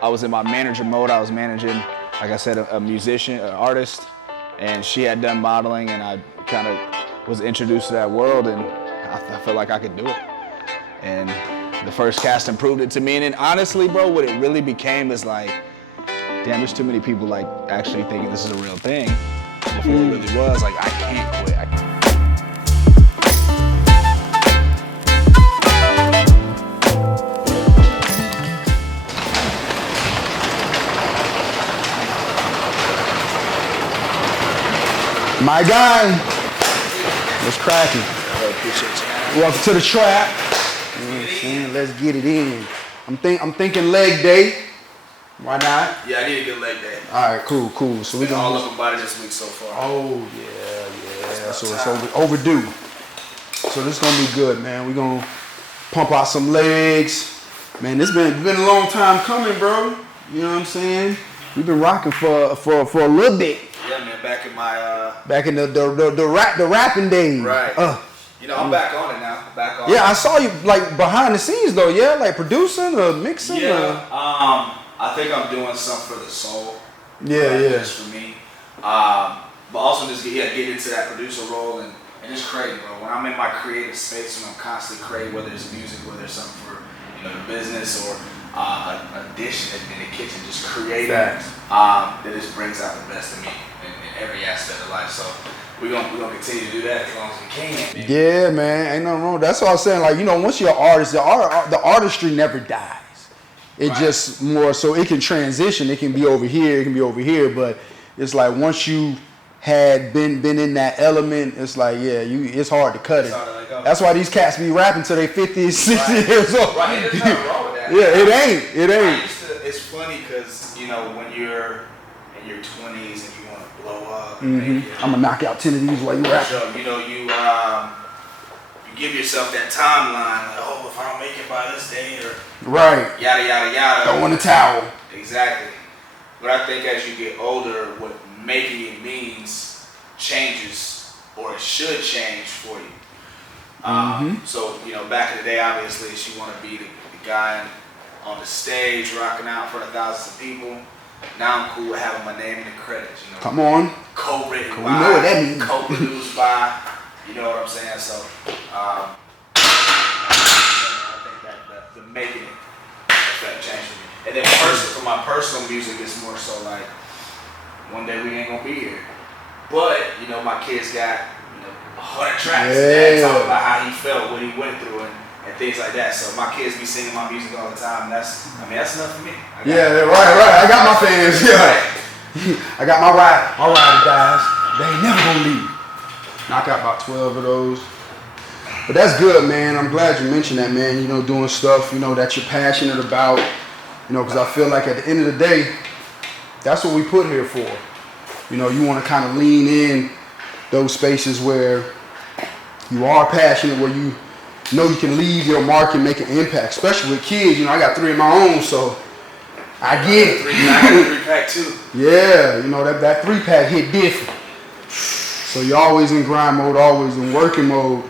I was in my manager mode. I was managing, like I said, a musician, an artist, and she had done modeling, and I kind of was introduced to that world, and I felt like I could do it. And the first casting proved it to me. And then honestly, bro, what it really became is like, damn, there's too many people like actually thinking this is a real thing. Before it really was, like, I can't quit. My guy, what's cracking? I appreciate you. Welcome to the trap. You know what I'm saying? Let's get it in. I'm thinking leg day. Why not? Yeah, I need a good leg day. All right, cool. So we Been gonna all upper body this week so far. Oh yeah. So it's overdue. So this is gonna be good, man. We gonna pump out some legs, man. This been a long time coming, bro. You know what I'm saying? We've been rocking for a little bit. Yeah, man. Back in my back in the rapping days. Right. You know, I'm back on it now. Back on. Yeah, I saw you like behind the scenes though. Yeah, like producing or mixing. Yeah. I think I'm doing something for the soul. Yeah. Just for me. But also just get into that producer role and just creating, bro. When I'm in my creative space, when I'm constantly creating, whether it's music, whether it's something for the business or a dish in the kitchen, just creating, that just brings out the best of me in every aspect of life. So we're gonna continue to do that as long as we can. Man. Yeah, man, ain't nothing wrong. That's what I was saying. Like, once you're an artist, the artistry never dies. It just more so it can transition. It can be over here. It can be over here. But it's like once you had been in that element, it's like it's hard to cut it. That's why these cats be rapping till they 50, 60 years old. Right, there's nothing wrong with that. Yeah, it ain't. It's funny because when you're in your 20s and you want to blow up, I'm gonna knock out 10 of these while you rap. So you give yourself that timeline. Like, oh, if I don't make it by this day, or yada yada yada. Throw in the towel. Exactly. But I think as you get older, what making it means changes, or it should change for you. So back in the day, obviously, she want to be the guy on the stage rocking out in front of thousands of people. Now I'm cool with having my name in the credits. Come on. Co-written by. We know what that means. Co-produced by. You know what I'm saying? So I think that the making it that changed for me. And then for my personal music, it's more so like one day we ain't gonna be here. But my kids got 100 tracks. Yeah. Talking about how he felt, what he went through, and things like that. So my kids be singing my music all the time. That's enough for me. Right. I got my fans. Yeah. I got my rider guys. They ain't never gonna leave. Knock out about 12 of those. But that's good, man. I'm glad you mentioned that, man. Doing stuff, that you're passionate about. Because I feel like at the end of the day, that's what we put here for. You want to kind of lean in those spaces where you are passionate, where you can leave your mark and make an impact, especially with kids. I got 3 of my own, so I get it. I got a 3-pack too. Yeah, that 3-pack hit different. So you're always in grind mode, always in working mode.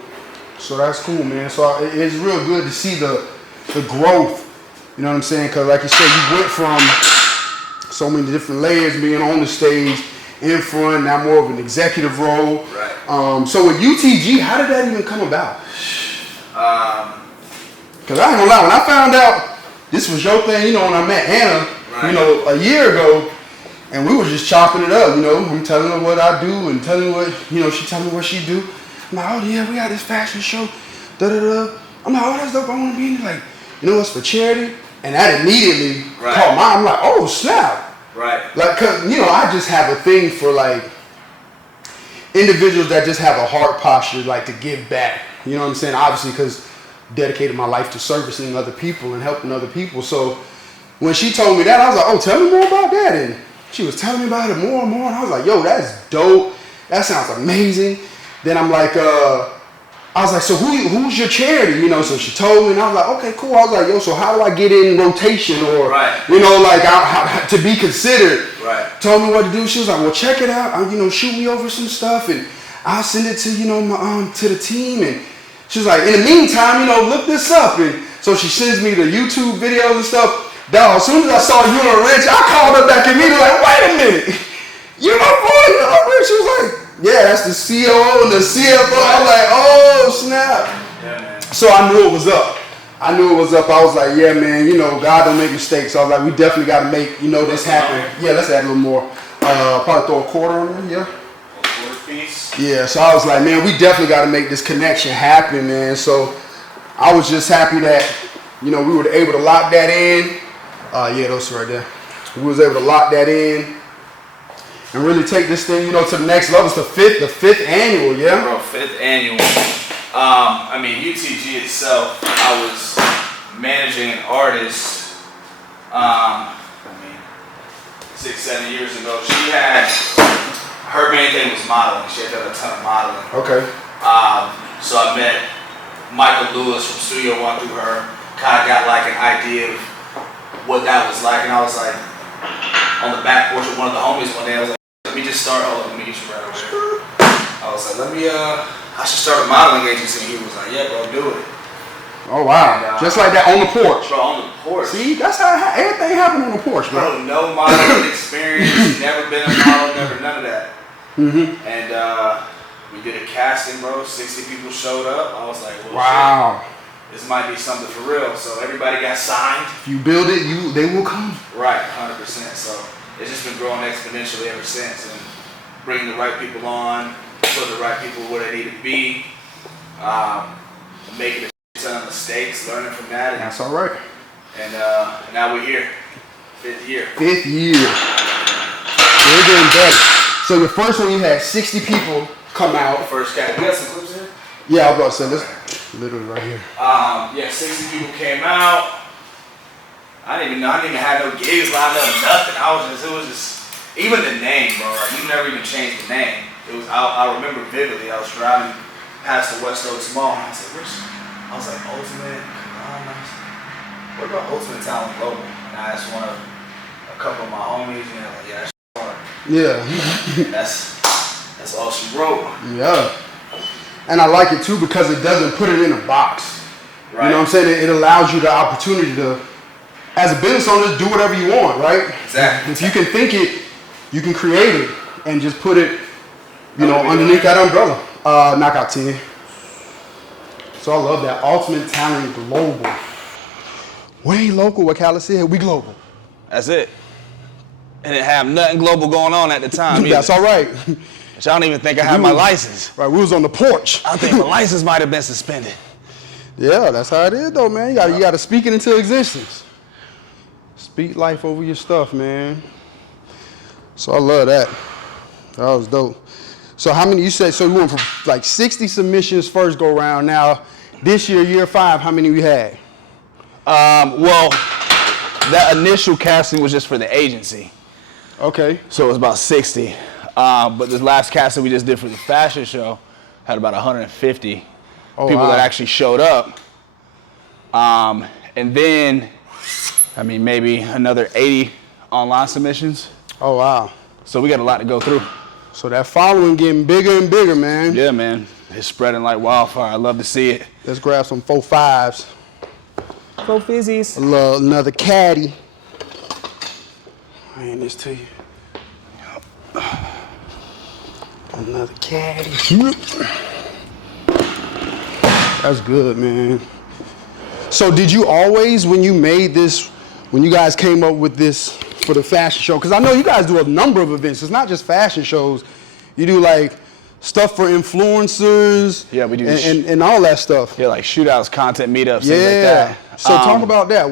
So that's cool, man. So it's real good to see the growth. You know what I'm saying? Because like you said, you went from so many different layers, being on the stage, in front, now more of an executive role. Right. So with UTG, how did that even come about? Because I ain't gonna lie, when I found out this was your thing, when I met Anna, a year ago, and we were just chopping it up, I'm telling her what I do and telling her what, she telling me what she do. I'm like, oh yeah, we got this fashion show, da-da-da. I'm like, oh, that's dope, I want to be in it. Like, it's for charity. And that immediately caught my eye. I'm like, oh, snap. Right. Like, cause, I just have a thing for like individuals that just have a heart posture, like to give back. You know what I'm saying? Obviously, because dedicated my life to servicing other people and helping other people. So when she told me that, I was like, oh, tell me more about that. And she was telling me about it more and more. And I was like, yo, that's dope. That sounds amazing. Then I'm like, I was like, so who's your charity? So she told me, and I was like, okay, cool. I was like, yo, so how do I get in rotation or, how to be considered? Right. Told me what to do. She was like, well, check it out. Shoot me over some stuff, and I'll send it to, my to the team. And she was like, in the meantime, look this up. And so she sends me the YouTube videos and stuff. Dog, as soon as I saw you and Rich, I called her back immediately like, wait a minute. You my boy, you know Rich? She was like, yeah, that's the COO and the CFO. I was like, oh, snap. Yeah, man. So I knew it was up. I was like, yeah, man, you know, God don't make mistakes. So I was like, we definitely got to make, you know, this happen. Yeah, let's add a little more. Probably throw a quarter on there, yeah. A quarter piece. Yeah, so I was like, man, we definitely got to make this connection happen, man. So I was just happy that, you know, we were able to lock that in. Yeah, those right there. We was able to lock that in and really take this thing, you know, to the next level. It's the fifth annual, yeah? Bro, 5th annual. I mean, UTG itself, I was managing an artist, 6-7 years ago. She had, her main thing was modeling. She had done a ton of modeling. Okay. So I met Michael Lewis from Studio One through her, kind of got like an idea of what that was like, and I was like, on the back porch with one of the homies one day, I was like, let me just start, let me get you right over there. I was like, I should start a modeling agency. And he was like, yeah, bro, do it. Oh, wow. And, just like that on the porch. Bro, on the porch. See, that's how everything happened on the porch, bro. Bro, no modeling experience, never been a model, never none of that. Mm-hmm. And we did a casting, bro. 60 people showed up. I was like, well, wow. Shit, this might be something for real. So everybody got signed. If you build it, they will come. Right, 100%. So it's just been growing exponentially ever since. And bringing the right people on, put the right people where they need to be, making a ton of mistakes, learning from that. And, that's all right. And now we're here, 5th year. 5th year. We're getting better. So your first one, you had 60 people come out. First cat. You got some clips here? Yeah, I was about to say this. Literally right here. Yeah, 60 people came out. I didn't even have no gigs lined up, nothing. It was just, even the name, bro. Like, you never even changed the name. It was, I remember vividly. I was driving past the West Oaks Mall, and I said, I was like, Ultimate. What about Ultimate Talent Global? And I asked a couple of my homies, you know, like, yeah, that's hard. Yeah. that's all she wrote. Yeah. And I like it too because it doesn't put it in a box. Right. You know what I'm saying? It allows you the opportunity to, as a business owner, do whatever you want, right? Exactly. If you can think it, you can create it and just put it, you know, underneath that umbrella. Knockout 10. So I love that. Ultimate Talent Global. We ain't local, what Callis said, we global. That's it. And it have nothing global going on at the time. That's all right. Which I don't even think I had my license. Right, we was on the porch. I think my license might have been suspended. Yeah, that's how it is though, man. You gotta speak it into existence. Speak life over your stuff, man. So I love that. That was dope. So how many, you said, so you went from like 60 submissions first go round. Now, this year 5, how many we had? Well, that initial casting was just for the agency. Okay. So it was about 60. But this last casting we just did for the fashion show had about 150 people that actually showed up. And then, I mean, maybe another 80 online submissions. Oh, wow. So we got a lot to go through. So that following getting bigger and bigger, man. Yeah, man. It's spreading like wildfire. I love to see it. Let's grab some 4 5s. 4 fizzies. Another caddy. I'll hand this to you. Another caddy. That's good, man. So did you always, when you made this, when you guys came up with this for the fashion show, because I know you guys do a number of events. It's not just fashion shows. You do like stuff for influencers. Yeah, we do. And all that stuff. Yeah, like shootouts, content meetups, things like that. So talk about that.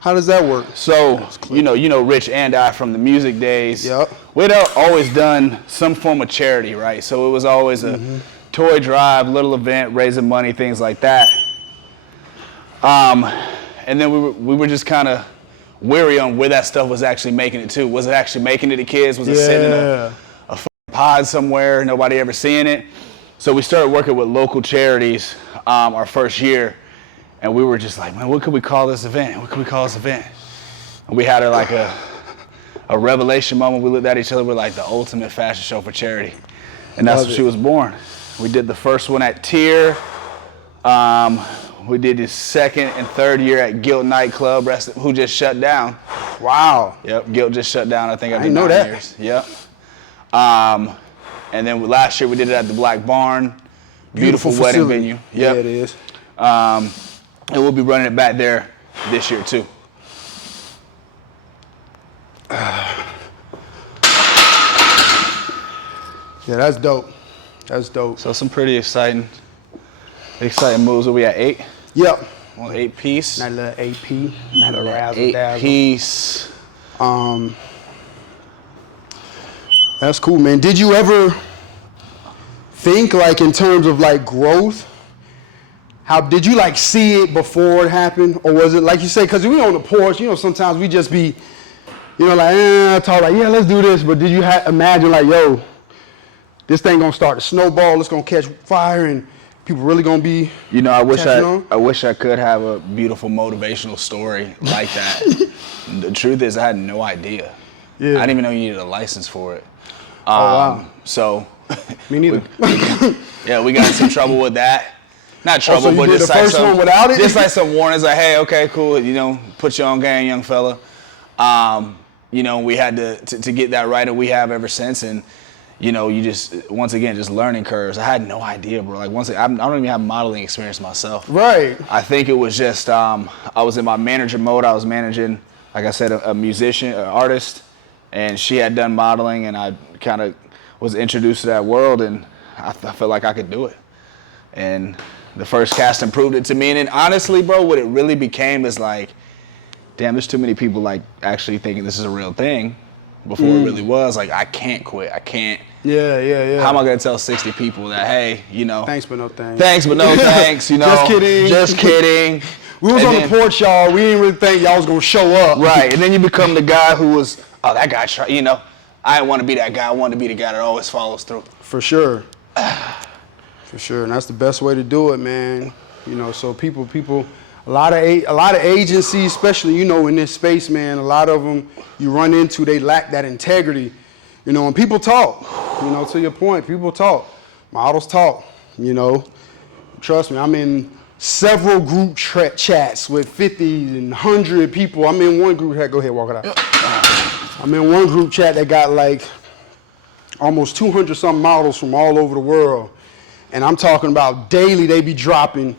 How does that work? So, you know Rich and I from the music days. Yep. We'd always done some form of charity, right? So it was always a toy drive, little event, raising money, things like that. And then we were just kind of weary on where that stuff was actually making it to. Was it actually making it to kids? Was it sitting in a pod somewhere, nobody ever seeing it? So we started working with local charities our first year. And we were just like, man, what could we call this event? What could we call this event? And we had like a revelation moment. We looked at each other, we're like, the ultimate fashion show for charity. And that's when she was born. We did the first one at Tier. We did his second and third year at Guilt Nightclub, who just shut down. Wow. Yep, Guilt just shut down, I think, after didn't know 9 that. years. Yep. And then last year we did it at the Black Barn. Beautiful wedding facility. venue. Yep. Yeah, it is. And we'll be running it back there this year too. Yeah, that's dope. That's dope. So some pretty exciting moves. Are we at 8? Yep. On 8 piece. That little AP. That little 8 razzle-dazzle. piece. That's cool, man. Did you ever think, like, in terms of, like, growth? How did you, like, see it before it happened? Or was it, like you say, because we on the porch, you know, sometimes we just be, you know, like, talk like, yeah, let's do this. But did you imagine, like, yo, this thing gonna start to snowball, it's gonna catch fire, and people really gonna be, you know, I wish I could have a beautiful motivational story like that. The truth is, I had no idea. Yeah. I didn't even know you needed a license for it. wow. So, Me neither. yeah, we got in some trouble with that. Not trouble, so you but did just the like first some, one without it? just like some warnings, like, hey, okay, cool, you know, put you on game, young fella. You know, we had to get that right, and we have ever since. And you know, you just, once again, just learning curves. I had no idea, bro. Like, I don't even have modeling experience myself. Right. I think it was just, I was in my manager mode. I was managing, like I said, a musician, an artist, and she had done modeling, and I kind of was introduced to that world, and I felt like I could do it. And the first casting proved it to me. And then honestly, bro, what it really became is like, damn, there's too many people like actually thinking this is a real thing before it really was. Like, I can't quit. I can't. Yeah. How am I going to tell 60 people that, hey, you know. Thanks, but no thanks. Thanks, but no thanks, you know. Just kidding. Just kidding. We was And on the porch, y'all. We didn't really think y'all was going to show up. Right. And then you become the guy who was, oh, that guy, you know. I didn't want to be that guy. I wanted to be the guy that always follows through. For sure. For sure. And that's the best way to do it, man. You know, so people, a lot of agencies, especially, you know, in this space, man, a lot of them you run into, they lack that integrity. You know, and people talk, you know, to your point, people talk. Models talk, you know. Trust me, I'm in several group chats with 50 and 100 people. I'm in one group, go ahead, walk it out. I'm in one group chat that got like almost 200 some models from all over the world. And I'm talking about daily they be dropping,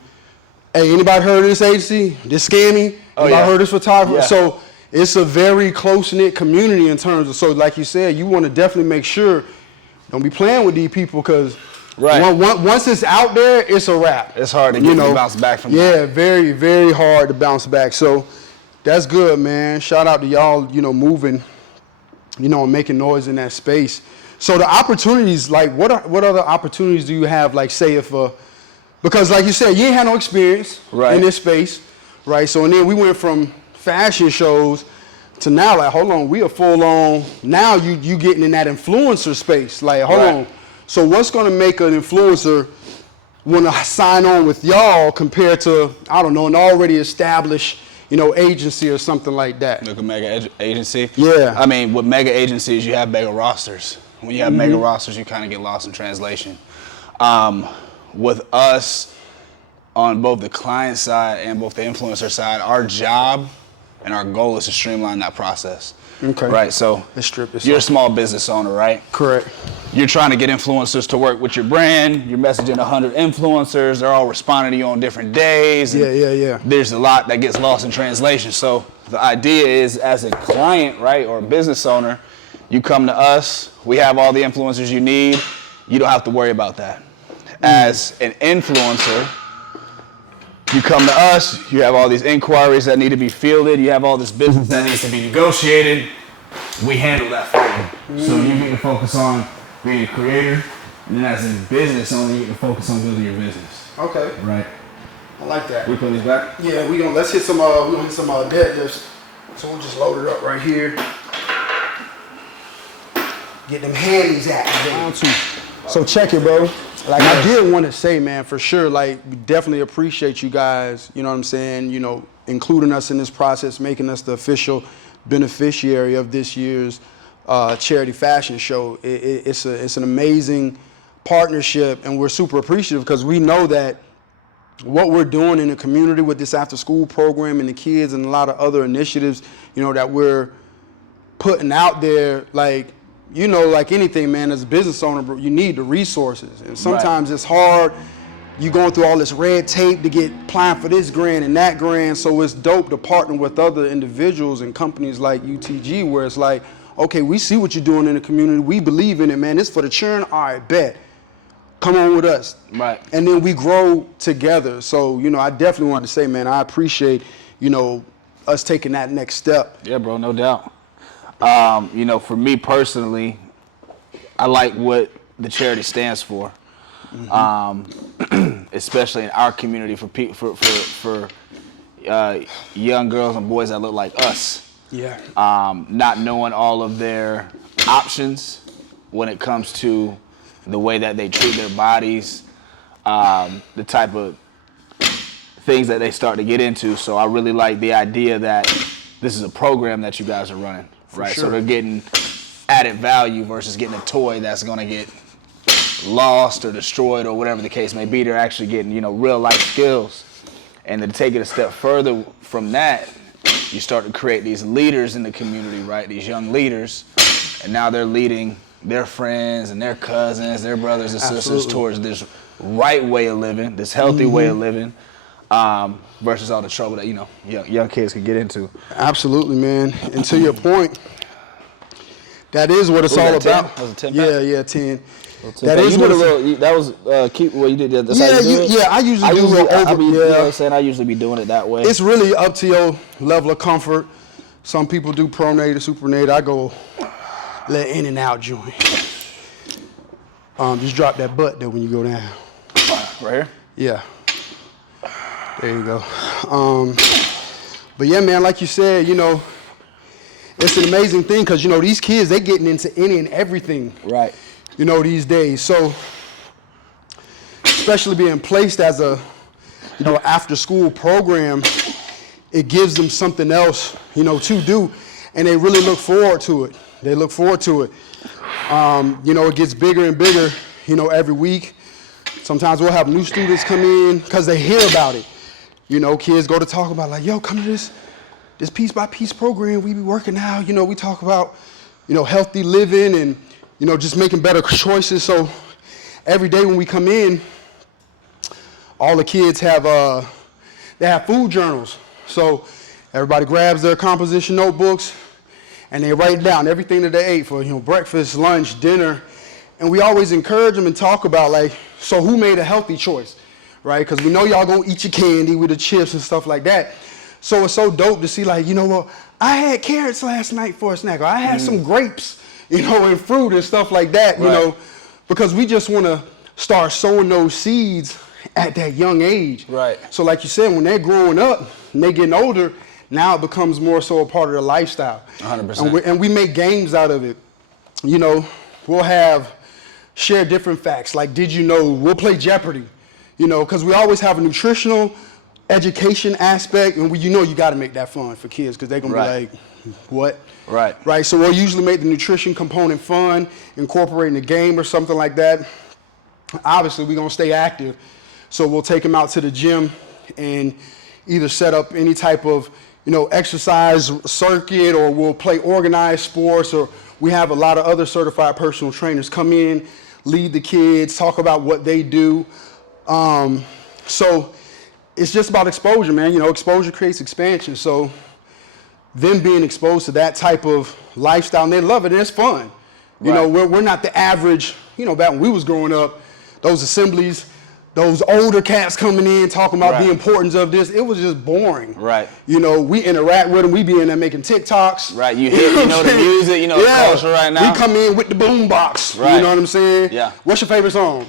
hey, anybody heard of this agency? This scamming? Anybody heard of this photographer? Yeah. So it's a very close-knit community in terms of, so like you said, you want to definitely make sure, don't be playing with these people, because once it's out there, it's a wrap. It's hard to get bounce back from that. Yeah, very, very hard to bounce back. So that's good, man. Shout out to y'all, you know, moving, you know, and making noise in that space. So the opportunities, like, what other opportunities do you have, like, say if, because like you said, you ain't had no experience in this space, right? So, and then we went from fashion shows to now, like, hold on, we are full on, now you getting in that influencer space. Like, hold on. So what's going to make an influencer want to sign on with y'all compared to, I don't know, an already established, you know, agency or something like that? Like a mega agency? Yeah. I mean, with mega agencies, you have mega rosters. When you have mega rosters, you kind of get lost in translation. With us, on both the client side and both the influencer side, our job and our goal is to streamline that process. Okay. Right, so you're a small business owner, right? Correct. You're trying to get influencers to work with your brand. You're messaging 100 influencers. They're all responding to you on different days. Yeah. There's a lot that gets lost in translation. So the idea is, as a client, right, or a business owner, you come to us. We have all the influencers you need. You don't have to worry about that. As an influencer, you come to us, you have all these inquiries that need to be fielded, you have all this business that needs to be negotiated. We handle that for you. So you get to focus on being a creator, and then as a business owner, you get to focus on building your business. Okay. Right. I like that. We put these back? Yeah, let's hit some deadlifts. So we'll just load it up right here. Get them handies activated. So check it, bro. Like, I did want to say, man, for sure, like, we definitely appreciate you guys, you know what I'm saying, you know, including us in this process, making us the official beneficiary of this year's charity fashion show. It's an amazing partnership, and we're super appreciative because we know that what we're doing in the community with this after-school program and the kids and a lot of other initiatives, you know, that we're putting out there, like, you know, like anything, man, as a business owner, you need the resources. And sometimes it's hard. You going through all this red tape to get applying for this grant and that grant. So it's dope to partner with other individuals and companies like UTG, where it's like, okay, we see what you're doing in the community. We believe in it, man. It's for the children. All right, bet. Come on with us. Right. And then we grow together. So, you know, I definitely wanted to say, man, I appreciate, you know, us taking that next step. Yeah, bro, no doubt. You know, for me personally, I like what the charity stands for, especially in our community for young girls and boys that look like us. Yeah. Not knowing all of their options when it comes to the way that they treat their bodies, the type of things that they start to get into. So I really like the idea that this is a program that you guys are running, right? Sure. So they're getting added value versus getting a toy that's going to get lost or destroyed or whatever the case may be. They're actually getting, you know, real life skills. And to take it a step further from that, you start to create these leaders in the community, right? These young leaders, and now they're leading their friends and their cousins, their brothers and sisters towards this right way of living, this healthy way of living, versus all the trouble that, you know, young kids can get into. Absolutely, man. And to your point, that is what it's all about. 10? Was it 10 back? Yeah, 10. That is what that was keep what you did. That's yeah, how you do it? I usually do it over. You know what I'm saying? I usually be doing it that way. It's really up to your level of comfort. Some people do pronator, supinator. I go let in and out joint. Just drop that butt there when you go down. Right here? Yeah. There you go. But yeah, man, like you said, you know, it's an amazing thing because, you know, these kids, they getting into any and everything. Right. You know, these days. So, especially being placed as a, you know, after school program, it gives them something else, you know, to do. And they really look forward to it. They look forward to it. You know, it gets bigger and bigger, you know, every week. Sometimes we'll have new students come in because they hear about it. You know, kids go to talk about, like, yo, come to this piece by piece program we be working now. You know, we talk about, you know, healthy living and, you know, just making better choices. So every day when we come in, all the kids have, they have food journals. So everybody grabs their composition notebooks and they write down everything that they ate for, you know, breakfast, lunch, dinner. And we always encourage them and talk about, like, so who made a healthy choice, right? Because we know y'all gonna eat your candy with the chips and stuff like that. So it's so dope to see, like, you know what, I had carrots last night for a snack, or I had some grapes, you know, and fruit and stuff like that, you know, because we just want to start sowing those seeds at that young age. Right. So like you said, when they're growing up and they getting older, now it becomes more so a part of their lifestyle. 100%. And we make games out of it. You know, we'll share different facts. Like, did you know, we'll play Jeopardy, you know, because we always have a nutritional education aspect, and you know you got to make that fun for kids because they're going to be like, what? Right. So we'll usually make the nutrition component fun, incorporating a game or something like that. Obviously, we're going to stay active. So we'll take them out to the gym and either set up any type of, you know, exercise circuit, or we'll play organized sports, or we have a lot of other certified personal trainers come in, lead the kids, talk about what they do. So it's just about exposure, man. You know, exposure creates expansion. So them being exposed to that type of lifestyle, and they love it, and it's fun. You know, we're not the average, you know, back when we was growing up, those assemblies, those older cats coming in talking about the importance of this, it was just boring. Right. You know, we interact with them, we be in there making TikToks. Right, you hear, you know the music, you know the culture right now. We come in with the boom box, you know what I'm saying? Yeah. What's your favorite song?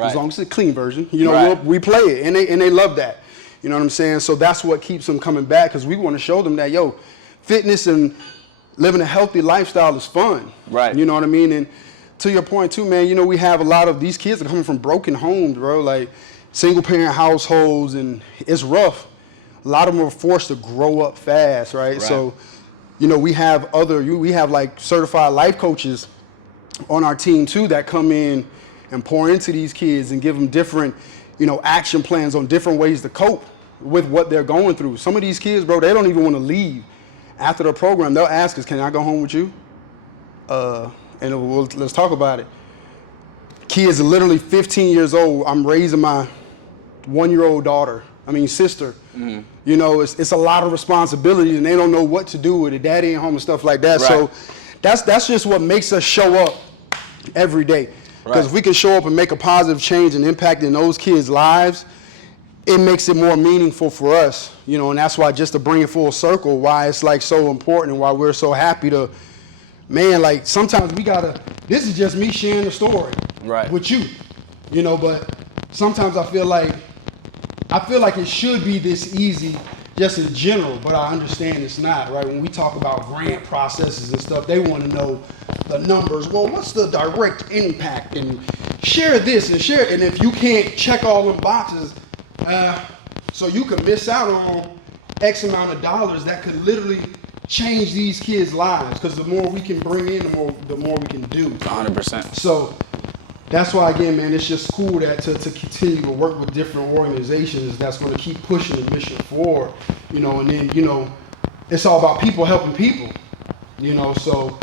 As long as it's a clean version, you know, we play it, and they love that. You know what I'm saying? So that's what keeps them coming back, because we want to show them that, yo, fitness and living a healthy lifestyle is fun. Right. You know what I mean? And to your point too, man, you know, we have a lot of these kids are coming from broken homes, bro, like single parent households, and it's rough. A lot of them are forced to grow up fast, right? So, you know, we have like certified life coaches on our team too that come in and pour into these kids and give them different, action plans on different ways to cope with what they're going through. Some of these kids, bro, they don't even want to leave after the program. They'll ask us, can I go home with you? And let's talk about it. Kids are literally 15 years old. I'm raising my 1-year-old sister. Mm-hmm. It's a lot of responsibility, and they don't know what to do with it. Daddy ain't home and stuff like that. Right. So that's just what makes us show up every day. Because if we can show up and make a positive change and impact in those kids' lives, it makes it more meaningful for us. And that's why, just to bring it full circle, why it's like so important and why we're so happy to, man, like sometimes this is just me sharing the story with you, but sometimes I feel like it should be this easy just in general, but I understand it's not, right? When we talk about grant processes and stuff, they want to know the numbers. Well, what's the direct impact? And share this and share it. And if you can't check all them boxes, so you could miss out on X amount of dollars that could literally change these kids' lives. Because the more we can bring in, the more we can do. 100%. So that's why, again, man, it's just cool that to continue to work with different organizations that's going to keep pushing the mission forward, and then, it's all about people helping people, so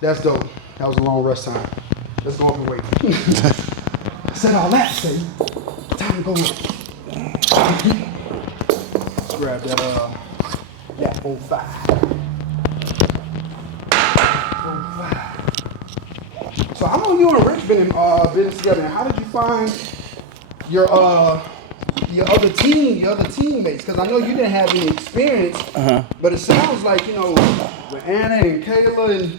that's dope. That was a long rest time. Let's go up and wait. I said all that, say, time to go. Let's grab that 05. 05. So I know you and Rich been in business together. How did you find your other teammates? Because I know you didn't have any experience, but it sounds like with Anna and Kayla and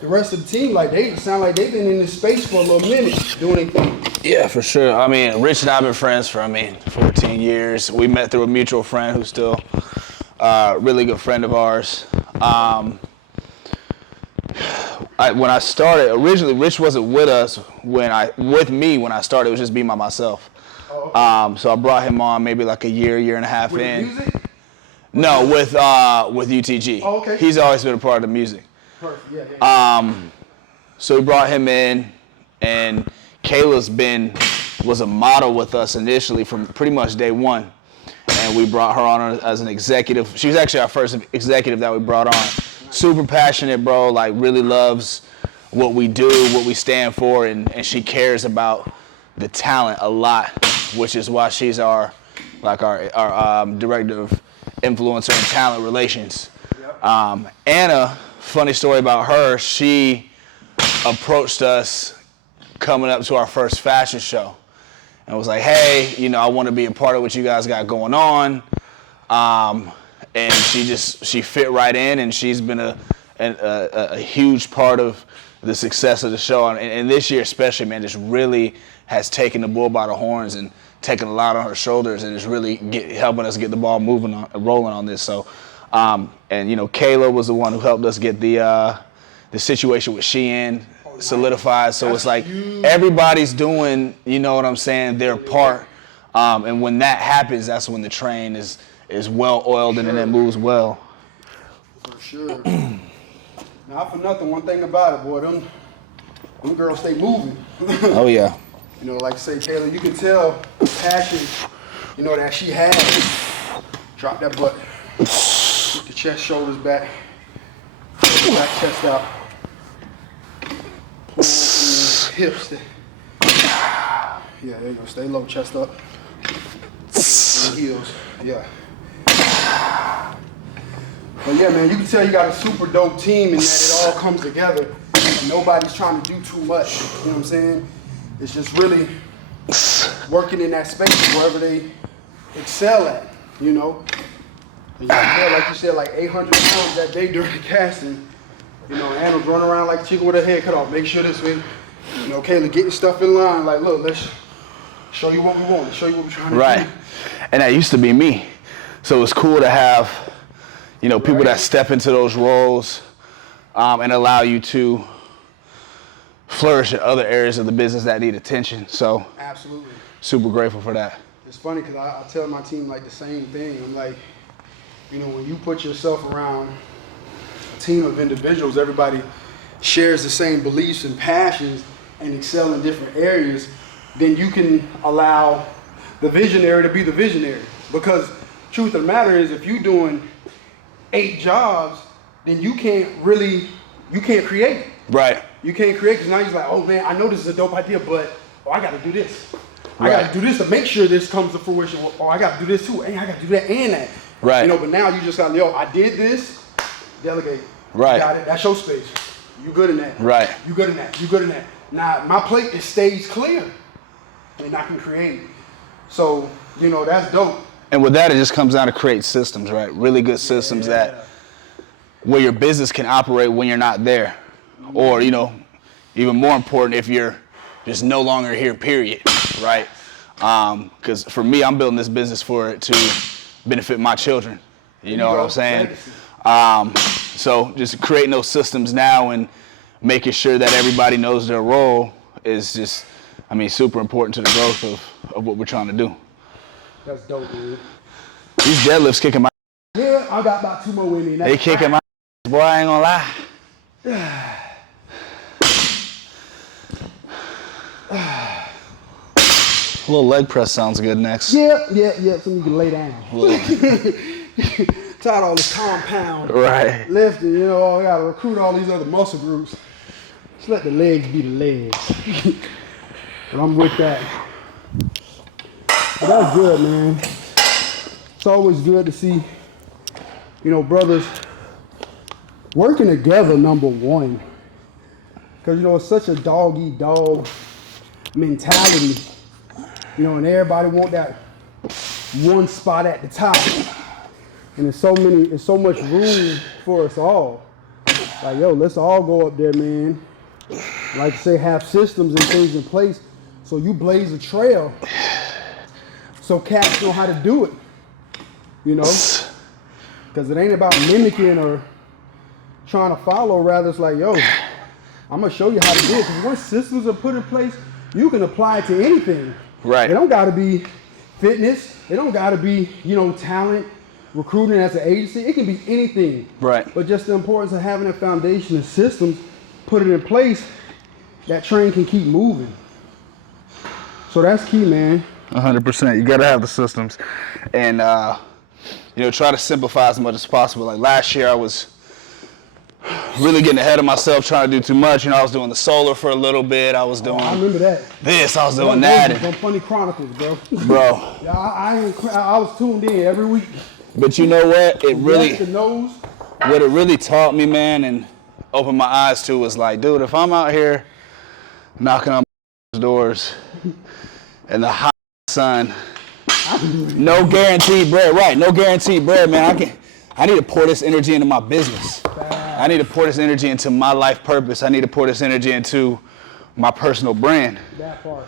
the rest of the team, like they sound like they've been in this space for a little minute doing their thing. Yeah, for sure. I mean, Rich and I have been friends for 14 years. We met through a mutual friend who's still a really good friend of ours. When I started, originally Rich wasn't with us when I started. It was just me by myself. Oh, okay. So I brought him on maybe like a year and a half with in. Music? No, with UTG. Oh, okay. He's always been a part of the music. Perfect. Yeah. So we brought him in, and Kayla's was a model with us initially from pretty much day one, and we brought her on as an executive. She was actually our first executive that we brought on. Super passionate, bro, like really loves what we do, what we stand for, and she cares about the talent a lot, which is why she's our director of influencer and talent relations. Yep. Anna, funny story about her, she approached us coming up to our first fashion show and was like, hey, I want to be a part of what you guys got going on. And she fit right in, and she's been a huge part of the success of the show. And this year especially, man, just really has taken the bull by the horns and taken a lot on her shoulders, and is really helping us get the ball rolling on this. So, Kayla was the one who helped us get the situation with Shein solidified. So it's like everybody's doing, what I'm saying, their part. And when that happens, that's when the train is well oiled and then it moves well. For sure. Not for nothing. One thing about it, boy, them girls stay moving. Oh yeah. Like say Kayla, you can tell the passion, that she has. Drop that butt. Get the chest, shoulders back. Back chest out. Pull the hips. Yeah, there you go. Stay low, chest up. Heels. Yeah. But yeah, man, you can tell you got a super dope team and that it all comes together. And nobody's trying to do too much. You know what I'm saying? It's just really working in that space wherever they excel at, And you can tell, like you said, like 800 pounds that day during the casting. Anna was running around like a chicken with her head cut off. Make sure this way. Kayla getting stuff in line. Like, look, let's show you what we want. Show you what we're trying to do. Right. And that used to be me. So it's cool to have, people that step into those roles and allow you to flourish in other areas of the business that need attention. So absolutely. Super grateful for that. It's funny because I tell my team like the same thing. I'm like, when you put yourself around a team of individuals, everybody shares the same beliefs and passions and excel in different areas, then you can allow the visionary to be the visionary. Because truth of the matter is, if you're doing 8 jobs, then you can't create. Right. You can't create because now you're like, oh man, I know this is a dope idea, but I got to do this. I got to do this to make sure this comes to fruition. Or I got to do this too. And I got to do that and that. Right. You know, but now you just got, yo, I did this. Delegate. Right. You got it. That's your space. You good in that. Right. You good in that. You good in that. Now my plate, it stays clear, and I can create. So you know that's dope. And with that, it just comes down to create systems, right? Really good systems that where your business can operate when you're not there, or you know, even more important, if you're just no longer here, period, right? Because for me, I'm building this business for it to benefit my children. You know what I'm saying? So just creating those systems now and making sure that everybody knows their role is just, I mean, super important to the growth of what we're trying to do. That's dope, dude. These deadlifts kicking my Yeah, I got about 2 more with me. They kicking my boy, I ain't gonna lie. A little leg press sounds good next. Yep, so you can lay down. Tired of all this compound lifting, you know, I gotta recruit all these other muscle groups. Just let the legs be the legs. But I'm with that. But that's good, man. It's always good to see, you know, brothers working together, number one. Because, you know, it's such a dog-eat-dog mentality, you know, and everybody want that one spot at the top. And there's so much room for us all. Like, yo, let's all go up there, man. Like I say, have systems and things in place so you blaze a trail so cats know how to do it, you know? Because it ain't about mimicking or trying to follow. Rather, it's like, yo, I'm going to show you how to do it. Because once systems are put in place, you can apply it to anything. Right. It don't got to be fitness. It don't got to be, you know, talent, recruiting as an agency. It can be anything. Right. But just the importance of having a foundation and systems, put it in place, that train can keep moving. So that's key, man. 100%. You got to have the systems. And, you know, try to simplify as much as possible. Like last year, I was really getting ahead of myself, trying to do too much. You know, I was doing the solar for a little bit. I was doing I remember that. This. I was doing that. Some funny chronicles, bro. Bro. Yeah, I was tuned in every week. But you know what? It really, nose. what it really taught me, man, and opened my eyes to was like, dude, if I'm out here knocking on doors in the hot sun, no guaranteed bread, right? No guaranteed bread, man. I need to pour this energy into my business. I need to pour this energy into my life purpose. I need to pour this energy into my personal brand. That part.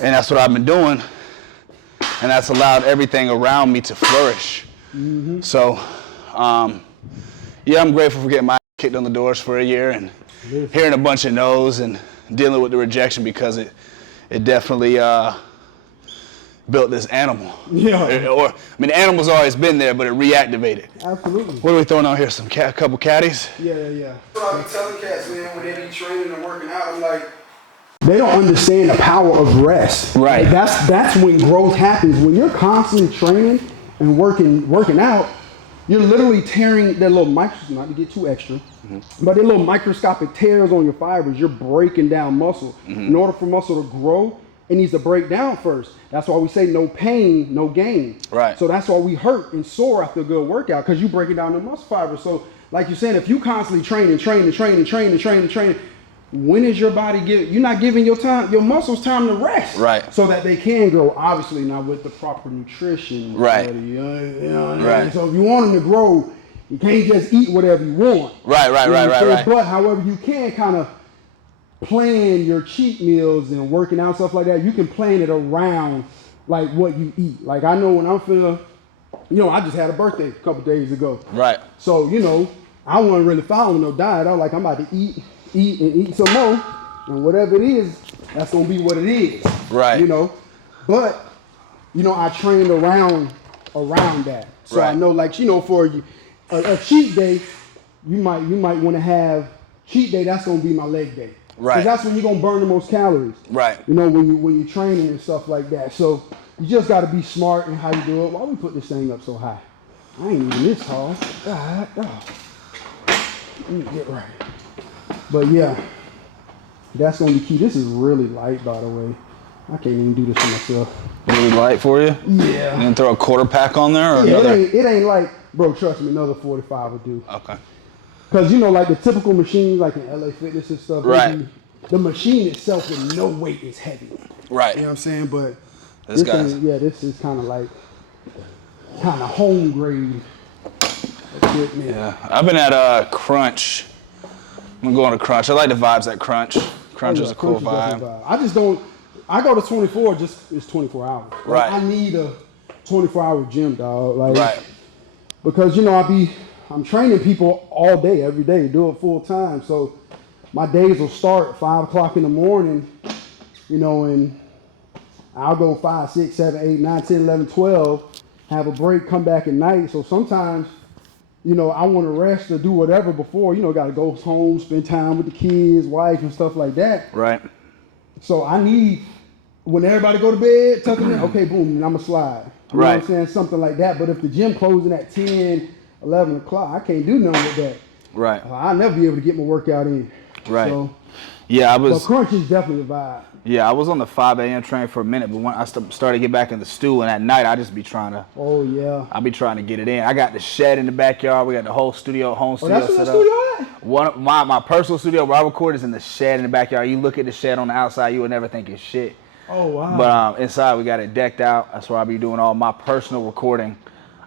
And that's what I've been doing. And that's allowed everything around me to flourish. Mm-hmm. So, yeah, I'm grateful for getting my ass kicked on the doors for a year and hearing a bunch of no's and dealing with the rejection, because it definitely built this animal. Yeah. Or, I mean, the animal's always been there, but it reactivated. Absolutely. What are we throwing out here? Some couple caddies? Yeah. So I be telling cats, man, when they be training and working out, I'm like, they don't understand the power of rest. Right. Like that's when growth happens. When you're constantly training and working out, you're literally tearing that little not to get too extra, but the little microscopic tears on your fibers. You're breaking down muscle. In order for muscle to grow, it needs to break down first. That's why we say no pain, no gain. Right. So that's why we hurt and sore after a good workout, because you breaking down the muscle fibers. So like you're saying, if you constantly training, when is your body you're not giving your muscles time to rest. Right. So that they can grow, obviously not with the proper nutrition. Right. You know what I mean? So if you want them to grow, you can't just eat whatever you want. Right. But however you can kind of plan your cheat meals and working out, stuff like that, you can plan it around like what you eat. Like I know when I'm feeling, you know, I just had a birthday a couple days ago. Right. So, you know, I wasn't really following no diet. I was like, I'm about to eat some more, and whatever it is, that's gonna be what it is. Right. You know, but you know, I trained around that. So I know, like, you know, for a cheat day, you might want to have cheat day. That's gonna be my leg day. Right. Because that's when you're gonna burn the most calories. Right. You know, when you're training and stuff like that. So You just got to be smart in how you do it. Why we put this thing up so high? I ain't even this tall. God, let me get right. But yeah, that's gonna be key. This is really light, by the way. I can't even do this for myself. Really light for you? Yeah. And then throw a quarter pack on there, or yeah, another? it ain't like, bro. Trust me, another 45 would do. Okay. Cause you know, like the typical machines, like in LA Fitness and stuff. Right. The machine itself with no weight is heavy. Right. You know what I'm saying? But this guy's. this is kind of like home grade equipment. Yeah, I've been at Crunch. I'm going to Crunch. I like the vibes at Crunch. Crunch is a cool vibe. I just don't. I go to 24. It's 24 hours. Like, Right. I need a 24-hour gym, dog. Like, Right. Because you know I'm training people all day, every day, do it full time. So my days will start at 5 o'clock in the morning, you know, and I'll go 5, 6, 7, 8, 9, 10, 11, 12, have a break, come back at night. So sometimes, you know, I want to rest or do whatever before, you know, got to go home, spend time with the kids, wife, and stuff like that. Right. So I need, when everybody go to bed, tuck them in, okay, boom, and I'm going to slide. You know what I'm saying? Something like that. But if the gym closing at 10, 11 o'clock, I can't do nothing with that. Right. I'll never be able to get my workout in. Right. So, yeah, but Crunch is definitely a vibe. Yeah, I was on the 5 a.m. train for a minute, but when I started to get back in the stool, and at night I just be trying to. Oh yeah. I be trying to get it in. I got the shed in the backyard. We got the whole home studio That's set where the up. studio at? One of my personal studio where I record is in the shed in the backyard. You look at the shed on the outside, you would never think it's shit. Oh wow. But inside we got it decked out. That's where I be doing all my personal recording.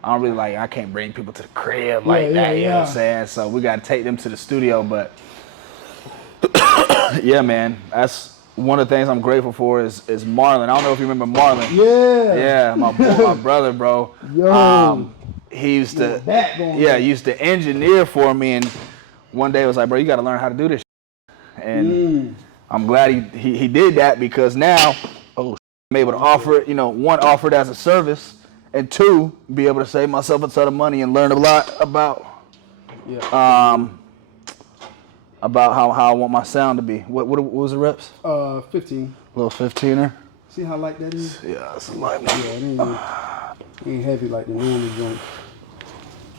I don't really I can't bring people to the crib like that. You know what I'm saying? So we got to take them to the studio. But yeah, man, that's one of the things I'm grateful for is Marlon. I don't know if you remember Marlon. Yeah. Yeah, my brother, bro. Yo. He used to used to engineer for me, and one day I was like, bro, you got to learn how to do this. And I'm glad he did that, because now I'm able to offer it, one, offer it as a service, and two, be able to save myself a ton of money and learn a lot about how I want my sound to be. What was the reps? 15. Little 15er. See how light that is? Yeah, it's a light one. Yeah, it ain't heavy like the normal joint.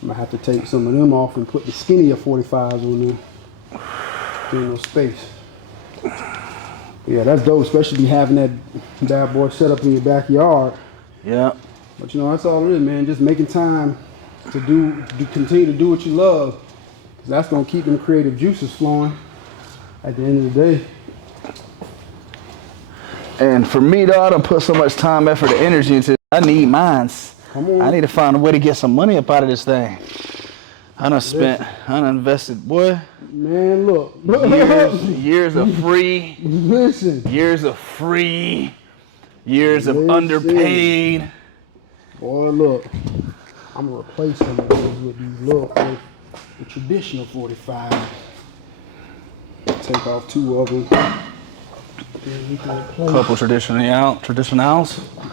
I'm gonna have to take some of them off and put the skinnier 45s on there. Give no space. Yeah, that's dope, especially be having that bad boy set up in your backyard. Yeah. But that's all it is, man. Just making time to continue to do what you love. 'Cause that's gonna keep them creative juices flowing at the end of the day. And for me, though, I don't put so much time, effort, and energy into it. I need mines. Come on. I need to find a way to get some money up out of this thing. I done invested, boy. Man, look. years of free. Listen. Years of free. Years of underpaid. Boy, look. I'm gonna replace some of those with these with the traditional 45. Take off 2 of them. Then we can replace. Couple traditionals.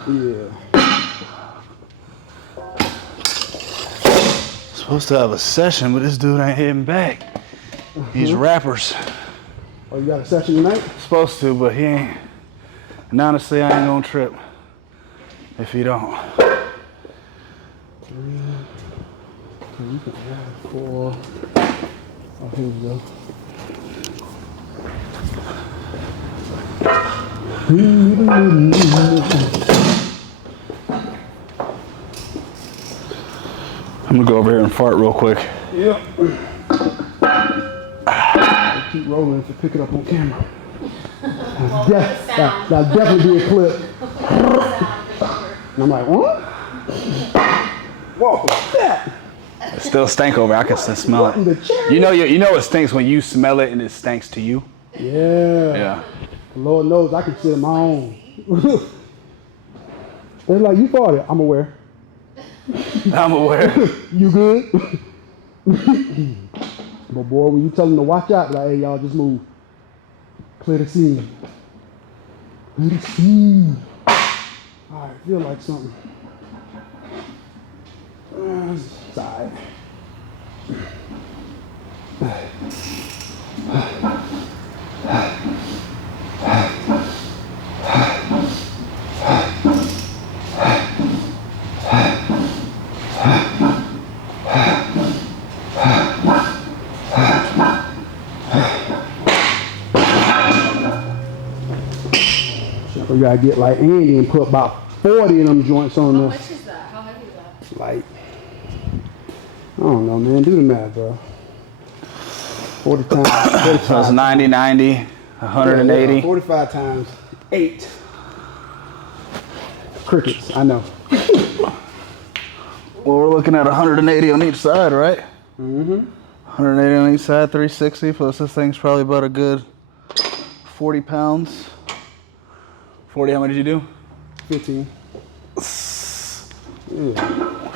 Yeah. Supposed to have a session, but this dude ain't hitting back. These rappers. Oh, you got a session tonight? Supposed to, but he ain't. And honestly, I ain't gonna trip if he don't. 3. Okay, you can add 4. Oh, here we go. I'm gonna go over here and fart real quick. Yep. Keep rolling if you pick it up on camera. That'll definitely be a clip. And I'm like, what? Whoa, what's that? It still stank over. I can still smell it. You know it stinks when you smell it and it stinks to you. Yeah. Yeah. Lord knows I can sit on my own. They're like, you farted. I'm aware. I'm aware. You good? But boy, when you tell them to watch out, like, hey, y'all just move. Clear the scene. Clear the scene. All right, feel like something. It's all right. So you gotta get like Andy and put about 40 of them joints on there. How much is that? How heavy is that? Like, I don't know, man. Do the math, bro. 40 times. 45 So it's 90, 90, 180. 45 times 8. Crickets, I know. Well, we're looking at 180 on each side, right? Mm-hmm. 180 on each side, 360, plus this thing's probably about a good 40 pounds. 40, how much did you do? 15. Yeah.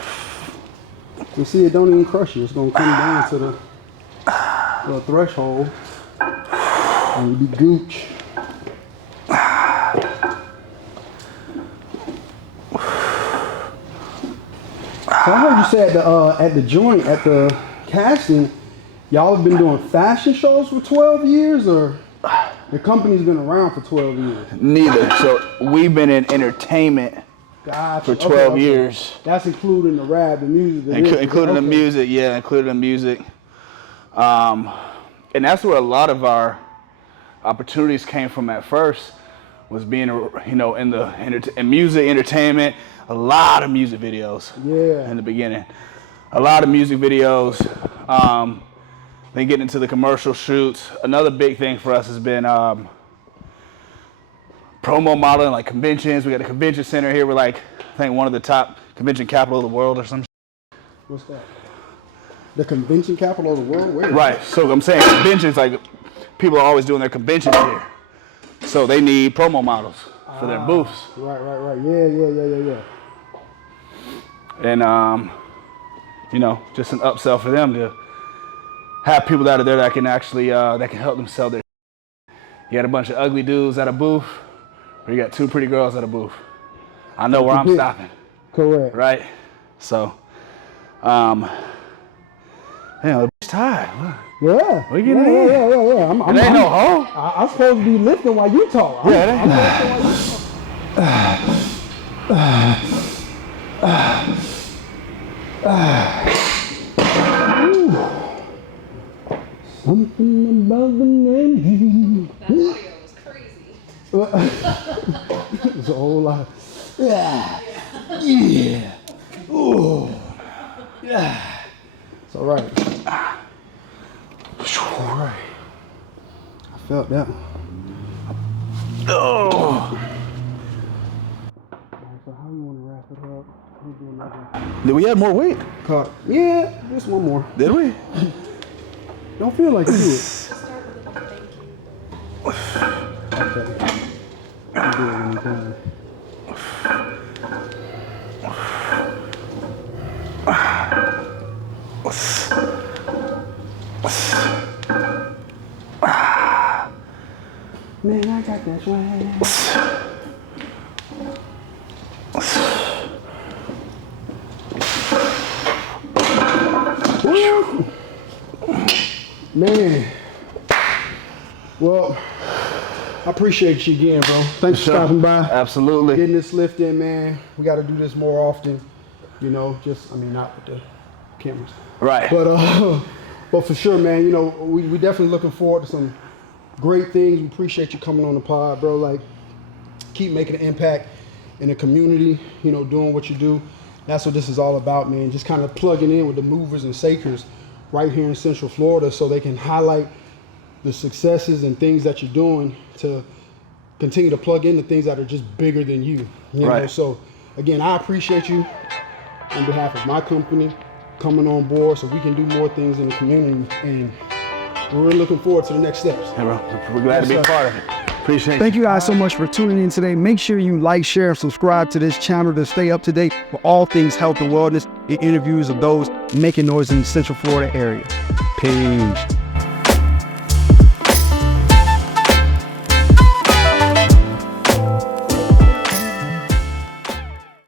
You see, it don't even crush you. It's gonna come down to the threshold and you be gooch. So I heard you say at the joint, at the casting, y'all have been doing fashion shows for 12 years, or the company's been around for 12 years? Neither. So we've been in entertainment Gotcha. for 12 years. That's including the rap, the music. Including the music, yeah, including the music. And that's where a lot of our opportunities came from at first, was being, you know, in music, entertainment, a lot of music videos. Yeah. In the beginning. A lot of music videos. Then getting into the commercial shoots. Another big thing for us has been promo modeling, like conventions. We got a convention center here. We're like, I think one of the top convention capital of the world or something. What's that? The convention capital of the world? Where? Right. So I'm saying conventions, like people are always doing their conventions here. So they need promo models for their booths. Right. Yeah. And you know, just an upsell for them to have people out of there that can actually that can help them sell their. You got a bunch of ugly dudes at a booth, or you got 2 pretty girls at a booth. I know where I'm stopping. Correct. Right. So, damn, the bitch tired. Yeah. We getting in. Yeah. It ain't no hoe. I'm supposed to be lifting while you talk. I'm lifting while you Something about the name. That audio was crazy. It's a whole lot. Yeah. Ooh. Yeah. It's all right. All right. I felt that one. Oh. So how you want to wrap it up? We do another. Did we add more weight? Cut. Yeah, just one more. Did we? Don't feel like you do it. Start with a thank you. Okay. You do it when you're done. Man, I got that swag. Man, well, I appreciate you again, bro. Thanks for stopping by. Absolutely. Getting this lift in, man. We got to do this more often. You know, not with the cameras. Right. But for sure, man, you know, we definitely looking forward to some great things. We appreciate you coming on the pod, bro. Like, keep making an impact in the community, you know, doing what you do. That's what this is all about, man. Just kind of plugging in with the movers and shakers right here in Central Florida so they can highlight the successes and things that you're doing to continue to plug in the things that are just bigger than you. You know? So, again, I appreciate you on behalf of my company coming on board so we can do more things in the community. And we're really looking forward to the next steps. Hey, bro. We're glad to be part of it. Appreciate it. Thank you guys so much for tuning in today. Make sure you like, share, and subscribe to this channel to stay up to date with all things health and wellness and interviews of those making noise in the Central Florida area. Peace.